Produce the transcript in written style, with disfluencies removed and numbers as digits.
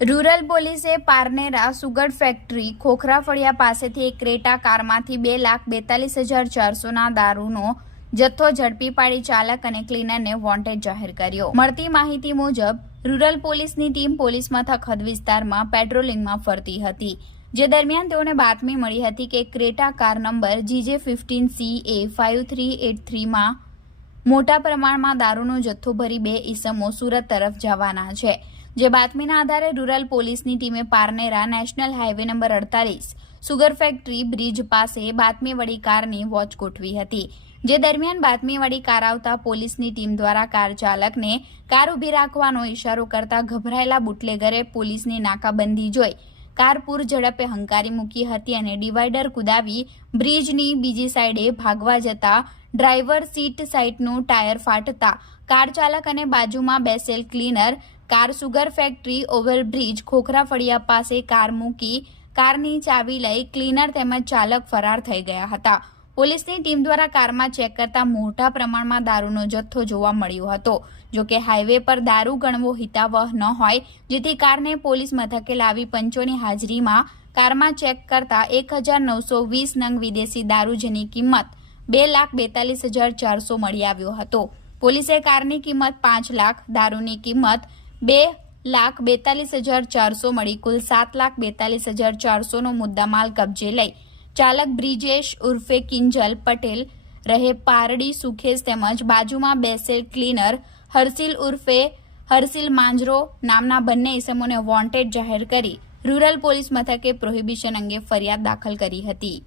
Rural પોલીસે Parnera sugar factory Khokhra ફળિયા પાસેથી એક ક્રેટા કારમાંથી 2,42,400ના દારૂનો જથ્થો ઝડપી પાડી ચાલક અને ક્લીનરને વોન્ટેડ જાહેર કર્યો। મળતી માહિતી મુજબ રૂરલ પોલીસની ટીમ પોલીસ મથક હદ વિસ્તારમાં પેટ્રોલિંગમાં ફરતી હતી, જે દરમિયાન તેઓને બાતમી મળી હતી કે ક્રેટા કાર નંબર GJ15CA5383માં મોટા પ્રમાણમાં દારૂનો જથ્થો ભરી 2 ઈસમો સુરત તરફ જવાના છે। જે બાતમીના આધારે રૂરલ પોલીસની ટીમે Parnera national highway number 48 sugar factory bridge પાસે બાતમીવાળી કારની વોચ ગોઠવી હતી। જે દરમિયાન બાતમીવાળી કાર આવતા પોલીસની ટીમ દ્વારા કાર ચાલકને કાર ઊભી રાખવાનો ઇશારો કરતા ગભરાયેલા બુટલેગરે પોલીસની નાકાબંધી જોઈ કાર પૂર ઝડપે હંકારી મૂકી હતી અને ડિવાઈડર કુદાવી બ્રિજની બીજી સાઈડે ભાગવા જતા ડ્રાઈવર સીટ સાઈડનું ટાયર ફાટતા કાર ચાલક અને બાજુમાં બેસેલ cleaner car sugar factory overbridge Khokhra Faliya પાસે કાર મૂકી કારની ચાવી લઈ ક્લીનર તેમજ ચાલક ફરાર થઈ ગયા હતા। પોલીસની ટીમ દ્વારા કારમાં ચેક કરતા મોટા પ્રમાણમાં દારૂનો જથ્થો જોવા મળ્યો હતો। જો કે હાઈવે પર દારૂ ગણવો હિતાવહ ન હોય, જેથી કારને પોલીસ મથકે લાવી પંચોની હાજરીમાં કારમાં ચેક કરતા 1,920 નંગ વિદેશી દારૂ, જેની કિંમત 2,42,400 મળી આવ્યો હતો। પોલીસે કારની કિંમત 5 લાખ, દારૂની કિંમત 2,42,400 મળી કુલ 7,42,400નો મુદ્દામાલ કબજે લઈ ચાલક બ્રિજેશ ઉર્ફે કિંજલ પટેલ રહે પારડી સુખેજ તેમજ બાજુમાં બેસેલ ક્લીનર હર્ષિલ ઉર્ફે હર્ષિલ માંજરો નામના બંને ઇસમોને વોન્ટેડ જાહેર કરી રૂરલ પોલીસ મથકે પ્રોહિબિશન અંગે ફરિયાદ દાખલ કરી હતી।